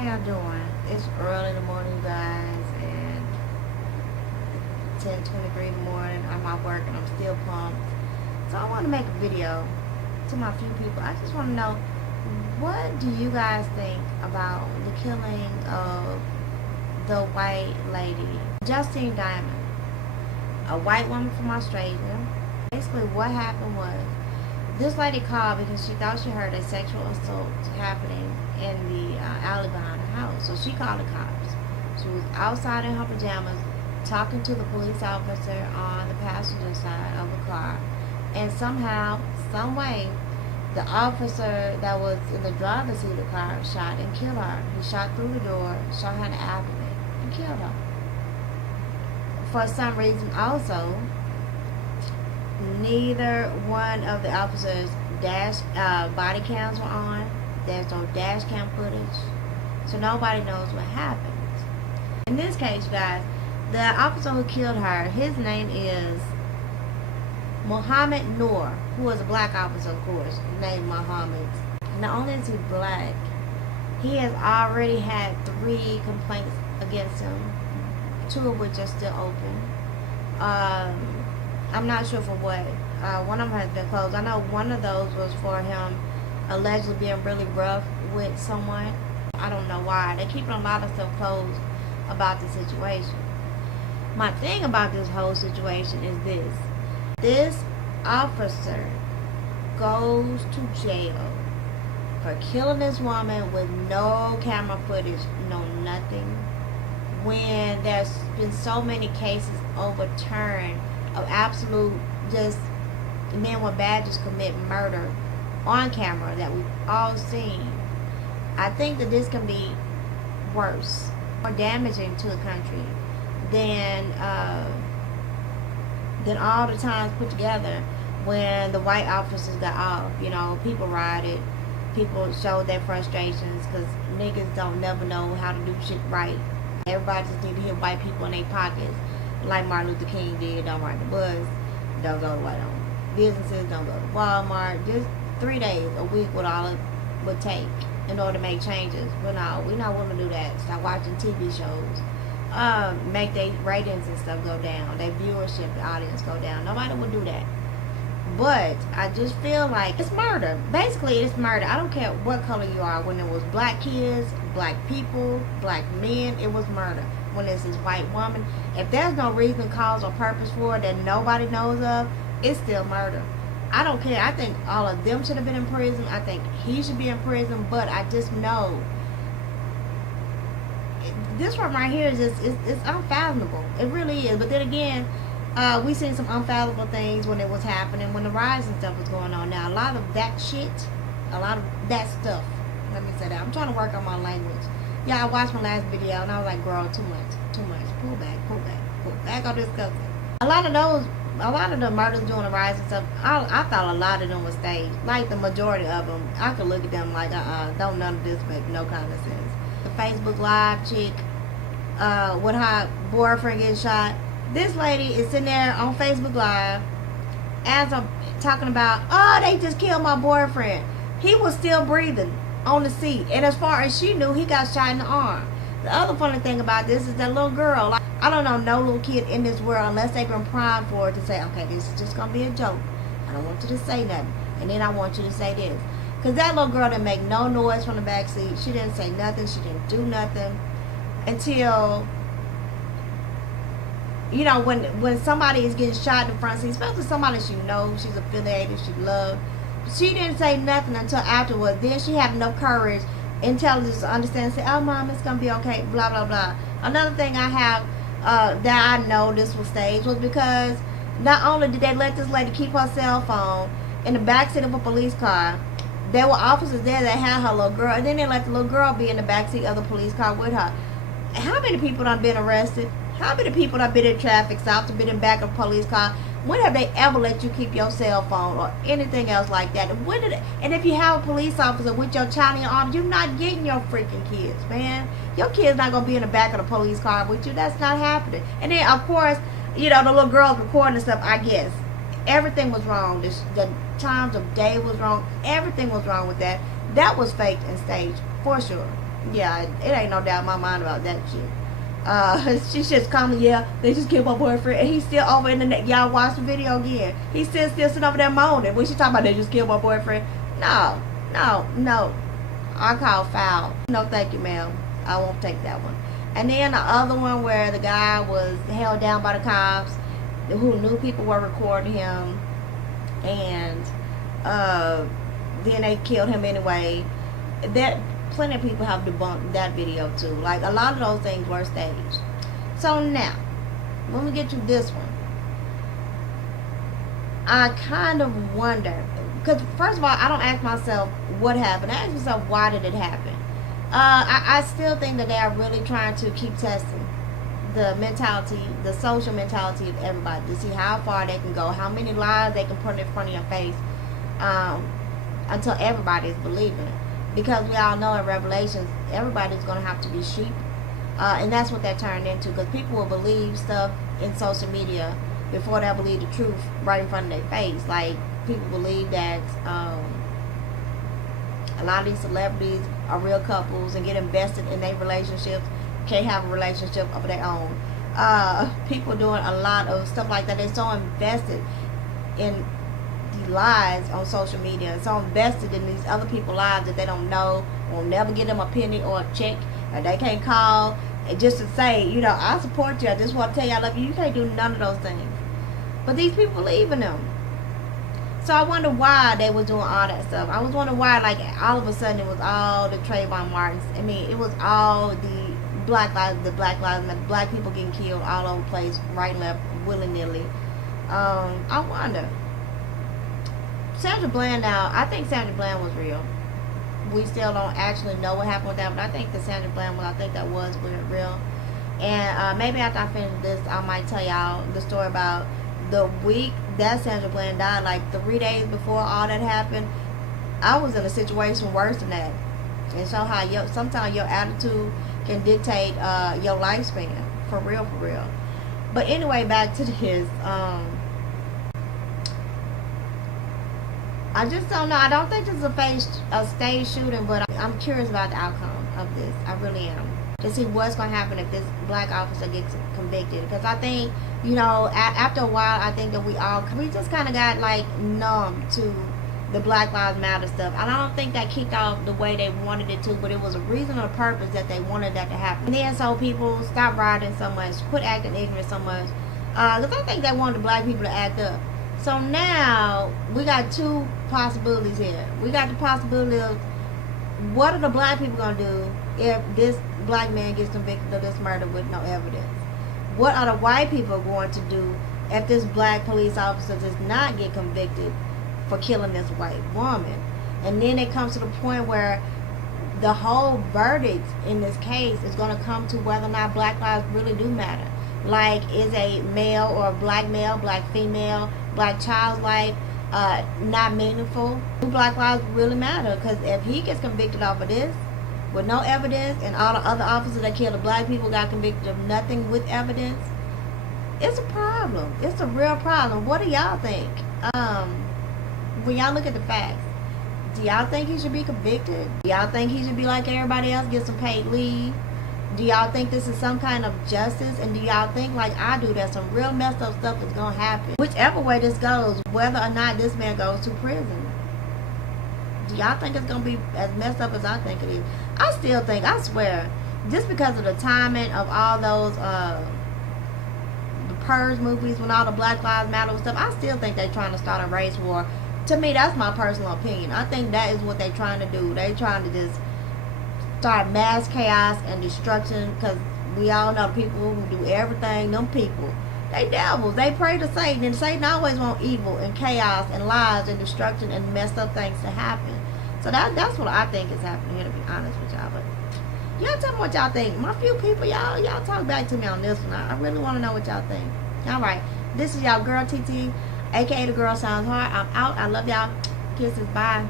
how y'all doing? It's early in the morning, you guys, and 10:23 in the morning. I'm out work and I'm still pumped. So I want to make a video to my few people. I just want to know, what do you guys think about the killing of the white lady, Justine Diamond, a white woman from Australia? Basically, what happened was, this lady called because she thought she heard a sexual assault happening in the alley behind her house. So she called the cops. She was outside in her pajamas talking to the police officer on the passenger side of the car. And somehow, some way, the officer that was in the driver's seat of the car shot and killed her. He shot through the door, shot her in the abdomen, and killed her. For some reason also, neither one of the officers' body cams were on. There's no dash cam footage, so nobody knows what happened. In this case, you guys, the officer who killed her, his name is Mohammed Noor, who was a black officer, of course, named Mohammed. Not only is he black, he has already had 3 complaints against him, 2 of which are still open. I'm not sure for what. One of them has been closed. I know one of those was for him allegedly being really rough with someone. I don't know why. They keep a lot of stuff closed about the situation. My thing about this whole situation is this. This officer goes to jail for killing this woman with no camera footage, no nothing, when there's been so many cases overturned of absolute just men with badges commit murder on camera that we've all seen. I think that this can be worse, more damaging to the country than all the times put together when the white officers got off. You know, people rioted, people showed their frustrations because niggas don't never know how to do shit right. Everybody just need to hit white people in their pockets, like Martin Luther King did. Don't ride the bus, don't go to white-owned businesses, don't go to Walmart. Just 3 days a week would all it would take in order to make changes. But no, we're not willing to do that. Stop watching TV shows, make their ratings and stuff go down, their viewership, the audience go down. Nobody would do that. But I just feel like it's murder. Basically, it's murder. I don't care what color you are. When it was black kids, black people, black men, it was murder. When it's this white woman, if there's no reason, cause, or purpose for it that nobody knows of, it's still murder. I don't care. I think all of them should have been in prison. I think he should be in prison. But I just know this one right here is just it's unfathomable. It really is. But then again, we seen some unfathomable things when it was happening, when the riots and stuff was going on. Now, a lot of that shit, a lot of that stuff, let me say that. I'm trying to work on my language. Yeah, I watched my last video and I was like, girl, too much. Pull back on this cousin. A lot of the murders during the riots and stuff, I thought a lot of them were staged. Like the majority of them, I could look at them like, don't none of this make no common sense. The Facebook Live chick, with her boyfriend getting shot. This lady is sitting there on Facebook Live as I'm talking about, oh, they just killed my boyfriend. He was still breathing on the seat. And as far as she knew, he got shot in the arm. The other funny thing about this is that little girl, like, I don't know no little kid in this world unless they've been primed for it to say, okay, this is just going to be a joke. I don't want you to say nothing. And then I want you to say this. Because that little girl didn't make no noise from the back seat. She didn't say nothing. She didn't do nothing until, you know, when somebody is getting shot in the front seat, especially somebody she knows, she's affiliated, she loves, she didn't say nothing until afterwards. Then she had enough courage, intelligence to understand and say, oh, mom, it's going to be okay, blah, blah, blah. Another thing I have that I know this was staged was because not only did they let this lady keep her cell phone in the backseat of a police car, there were officers there that had her little girl, and then they let the little girl be in the backseat of the police car with her. How many people done been arrested? How many people done been in traffic stops, been in back of a police car? When have they ever let you keep your cell phone or anything else like that? And if you have a police officer with your child in your arms, you're not getting your freaking kids, man. Your kid's not going to be in the back of the police car with you. That's not happening. And then, of course, you know, the little girls recording and stuff, I guess. Everything was wrong. The times of day was wrong. Everything was wrong with that. That was faked and staged, for sure. Yeah, it ain't no doubt in my mind about that shit. She's just calling, yeah, they just killed my boyfriend, and he's still over in the neck. Y'all watch the video again. He's still sitting over there moaning. When she talking about they just killed my boyfriend, no. I call foul. No, thank you, ma'am. I won't take that one. And then the other one where the guy was held down by the cops, who knew people were recording him, and then they killed him anyway. That plenty of people have debunked that video too. Like, a lot of those things were staged. So now, when we get to this one, I kind of wonder, because first of all, I don't ask myself what happened. I ask myself, why did it happen? I still think that they are really trying to keep testing the mentality, the social mentality of everybody, to see how far they can go, how many lies they can put in front of your face, until everybody is believing it. Because we all know in Revelations, everybody's going to have to be sheep. And that's what that turned into, because people will believe stuff in social media before they believe the truth right in front of their face. Like, people believe that a lot of these celebrities are real couples and get invested in their relationships, can't have a relationship of their own. People doing a lot of stuff like that. They're so invested in the lies on social media, and so invested in these other people's lives that they don't know, will never get them a penny or a check, and they can't call and just to say, you know, I support you, I just want to tell you I love you. You can't do none of those things. But these people believe in them. So I wonder why they were doing all that stuff. I was wondering why, like, all of a sudden it was all the Trayvon Martins. I mean, it was all the black lives matter, black people getting killed all over the place, right and left, willy-nilly. I wonder. Sandra Bland now, I think Sandra Bland was real. We still don't actually know what happened with that, but I think the Sandra Bland one, I think that was real. And maybe after I finish this, I might tell y'all the story about the week that Sandra Bland died, like 3 days before all that happened. I was in a situation worse than that, and show how sometimes your attitude can dictate your lifespan, for real. But anyway, back to his. I just don't know. I don't think this is a stage shooting, but I'm curious about the outcome of this. I really am. To see what's going to happen if this black officer gets convicted. Because I think, you know, after a while, I think that we just kind of got, like, numb to the Black Lives Matter stuff. And I don't think that kicked off the way they wanted it to, but it was a reason or a purpose that they wanted that to happen. And then so people stop rioting so much, quit acting ignorant so much. Because I think they wanted the black people to act up. So now, we got two possibilities here. We got the possibility of, what are the black people going to do if this black man gets convicted of this murder with no evidence? What are the white people going to do if this black police officer does not get convicted for killing this white woman? And then it comes to the point where the whole verdict in this case is going to come to whether or not black lives really do matter. Like, is a male or a black male, black female, black child's life not meaningful? Do black lives really matter? Because if he gets convicted off of this with no evidence, and all the other officers that killed the black people got convicted of nothing with evidence, it's a problem. It's a real problem. What do y'all think? When y'all look at the facts, do y'all think he should be convicted? Do y'all think he should be like everybody else, get some paid leave? Do y'all think this is some kind of justice? And do y'all think, like I do, that some real messed up stuff is going to happen? Whichever way this goes, whether or not this man goes to prison. Do y'all think it's going to be as messed up as I think it is? I still think, I swear, just because of the timing of all those the Purge movies, when all the Black Lives Matter stuff, I still think they're trying to start a race war. To me, that's my personal opinion. I think that is what they're trying to do. They're trying to just start mass chaos and destruction, because we all know people who do everything, them people, they devils. They pray to Satan, and Satan always wants evil and chaos and lies and destruction and messed up things to happen. So that's what I think is happening here, to be honest with y'all. But y'all tell me what y'all think. My few people, y'all talk back to me on this one. I really want to know what y'all think. Alright, this is y'all girl TT, aka the Girl Sounds Hard. I'm out. I love y'all. Kisses. Bye.